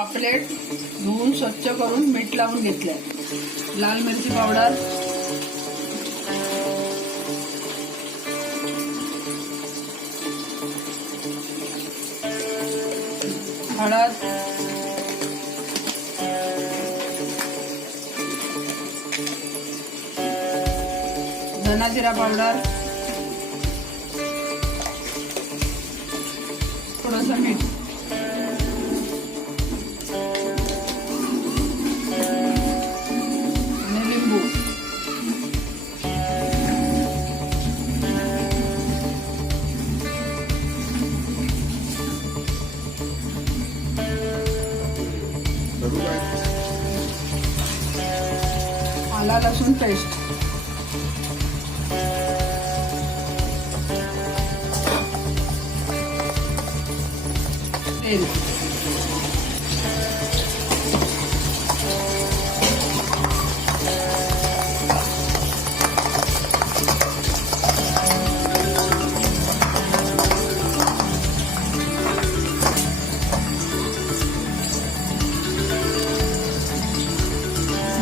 पापलेट धुवून स्वच्छ करून मीठ लावून घेतलंय. लाल मिरची पावडर, हळद, धना जिरा पावडर, थोडंसं मीठ, आणि लिंबू. आला लसूण पेस्ट, तेल,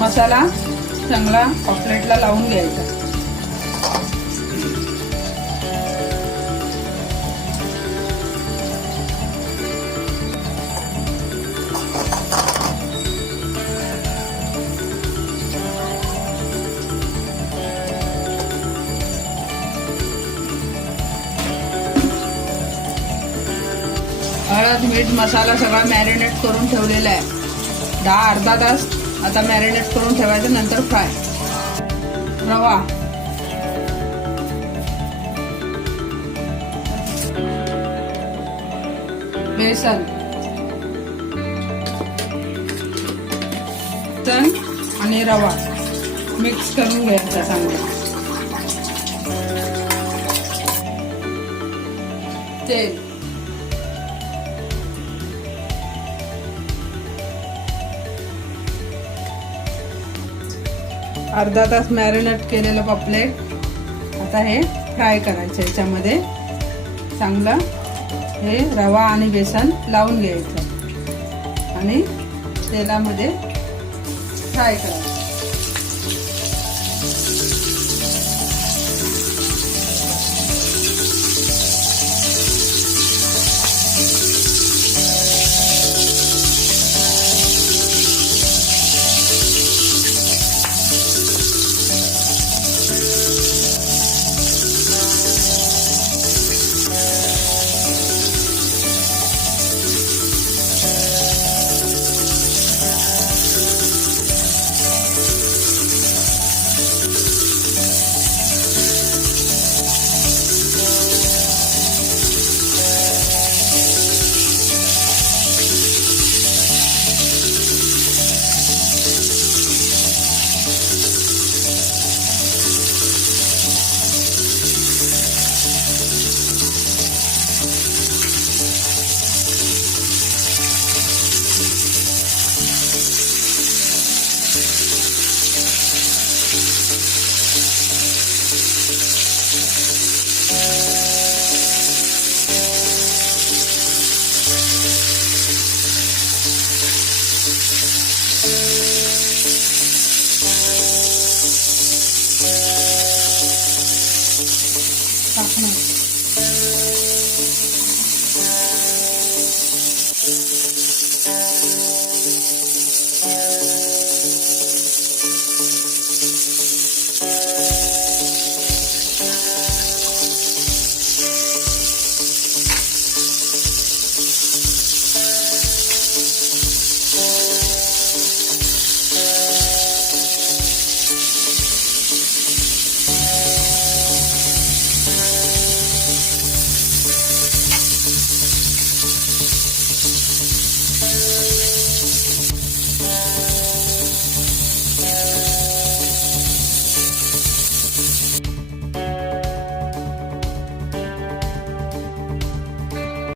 मसाला चांगला पापलेटला लावून घ्यायचा. हळद, मीठ, मसाला सगळा मॅरिनेट करून ठेवलेला आहे. 10-अर्धा तास आता मॅरिनेट करून ठेवायचं, नंतर फ्राय. रवा, बेसन आणि रवा मिक्स करून घ्यायचा चांगला. तेल, अर्धा तास मॅरिनेट केलेलं पापलेट आता हे फ्राय करायचं. याच्यामध्ये चांगलं हे रवा आणि बेसन लावून घ्यायचं आणि तेलामध्ये फ्राय करायचं.